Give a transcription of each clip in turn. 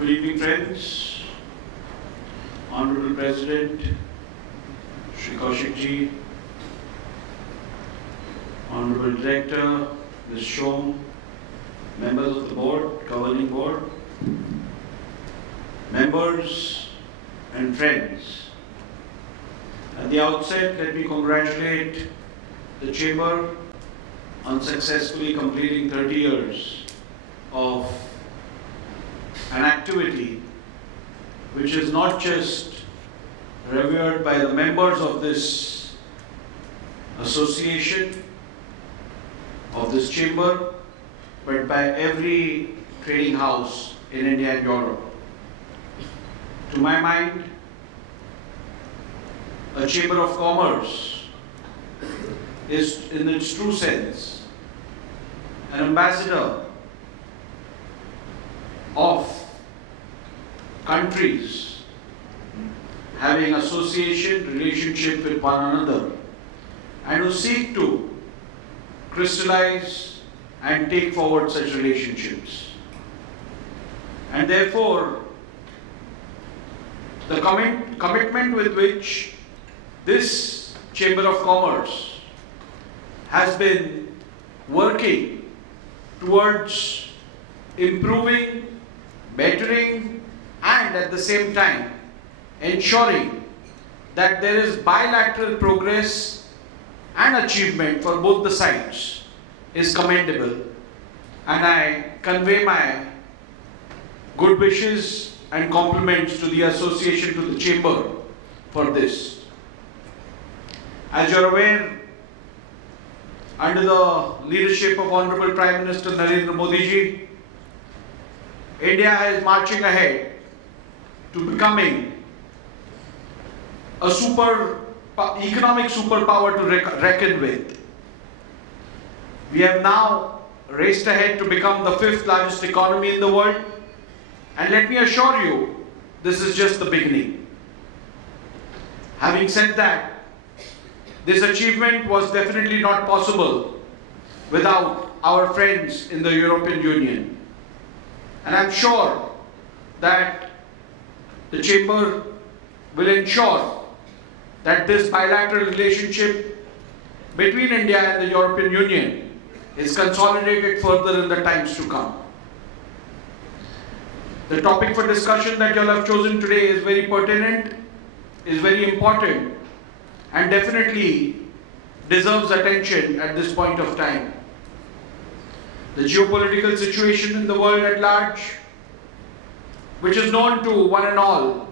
Good evening, friends. Honorable President, Shri, Honorable Director, Ms. Shom, members of the board, governing board, members and friends. At the outset, let me congratulate the Chamber on successfully completing 30 years of an activity which is not just revered by the members of this association, of this chamber, but by every trading house in India and Europe. To my mind, a chamber of commerce is, in its true sense, an ambassador of countries having association, relationship with one another, and who seek to crystallize and take forward such relationships. And therefore, the commitment with which this Chamber of Commerce has been working towards improving, bettering, and at the same time ensuring that there is bilateral progress and achievement for both the sides is commendable, and I convey my good wishes and compliments to the association, to the chamber for this. As you are aware, under the leadership of Honorable Prime Minister Narendra Modi ji, India is marching ahead to becoming a economic superpower to reckon with. We have now raced ahead to become the 5th largest economy in the world, and let me assure you, this is just the beginning. Having said that, this achievement was definitely not possible without our friends in the European Union. And I'm sure that the Chamber will ensure that this bilateral relationship between India and the European Union is consolidated further in the times to come. The topic for discussion that you all have chosen today is very pertinent, is very important, and definitely deserves attention at this point of time. The geopolitical situation in the world at large, which is known to one and all,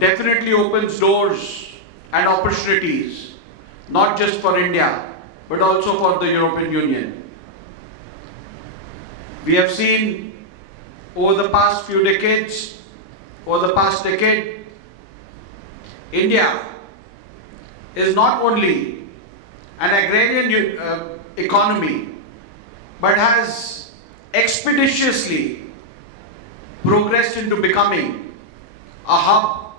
definitely opens doors and opportunities, not just for India, but also for the European Union. We have seen over the past few decades, over the past decade, India is not only an agrarian economy, but has expeditiously progressed into becoming a hub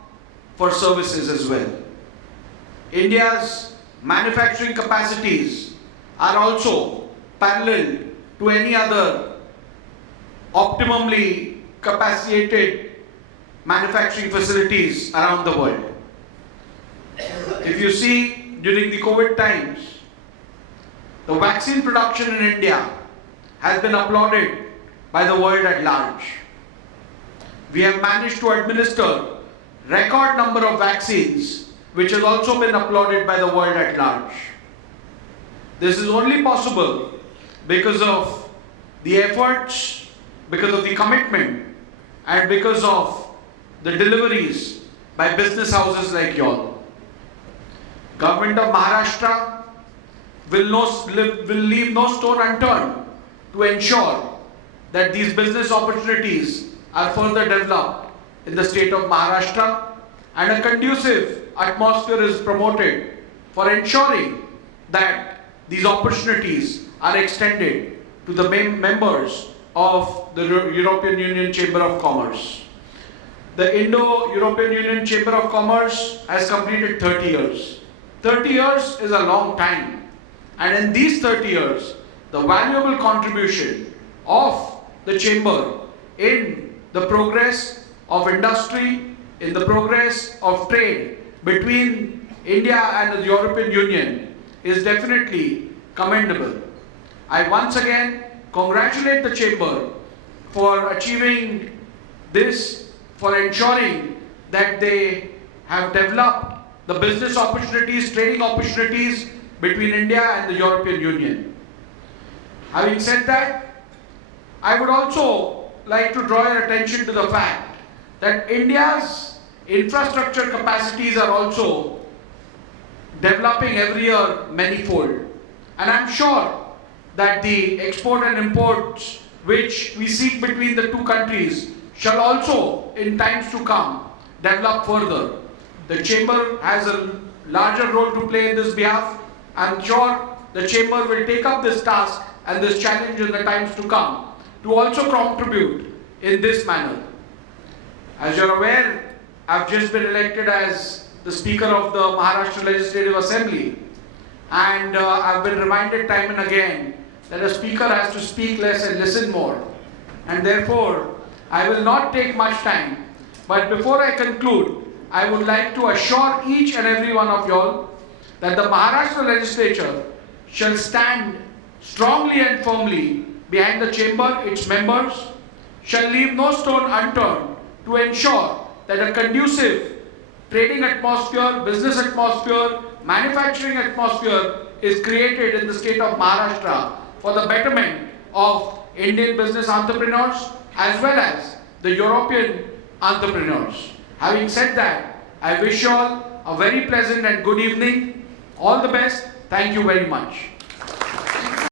for services as well. India's manufacturing capacities are also parallel to any other optimally capacitated manufacturing facilities around the world. If you see, during the COVID times, the vaccine production in India has been applauded by the world at large. We have managed to administer record number of vaccines, which has also been applauded by the world at large. This is only possible because of the efforts, because of the commitment, and because of the deliveries by business houses like y'all. Government of Maharashtra will leave no stone unturned to ensure that these business opportunities are further developed in the state of Maharashtra, and a conducive atmosphere is promoted for ensuring that these opportunities are extended to the members of the European Union Chamber of Commerce. The Indo-European Union Chamber of Commerce has completed 30 years. 30 years is a long time, and in these 30 years, the valuable contribution of the Chamber in the progress of industry, in the progress of trade between India and the European Union is definitely commendable. I once again congratulate the Chamber for achieving this, for ensuring that they have developed the business opportunities, trading opportunities between India and the European Union. Having said that, I would also like to draw your attention to the fact that India's infrastructure capacities are also developing every year manifold. And I'm sure that the export and imports which we seek between the two countries shall also, in times to come, develop further. The Chamber has a larger role to play in this behalf. I'm sure the Chamber will take up this task and this challenge in the times to come to also contribute in this manner. As you're aware, I've just been elected as the Speaker of the Maharashtra Legislative Assembly, and I've been reminded time and again that a speaker has to speak less and listen more. And therefore, I will not take much time. But before I conclude, I would like to assure each and every one of y'all that the Maharashtra Legislature shall stand strongly and firmly behind the Chamber, its members, shall leave no stone unturned to ensure that a conducive trading atmosphere, business atmosphere, manufacturing atmosphere is created in the state of Maharashtra for the betterment of Indian business entrepreneurs as well as the European entrepreneurs. Having said that, I wish you all a very pleasant and good evening. All the best. Thank you very much.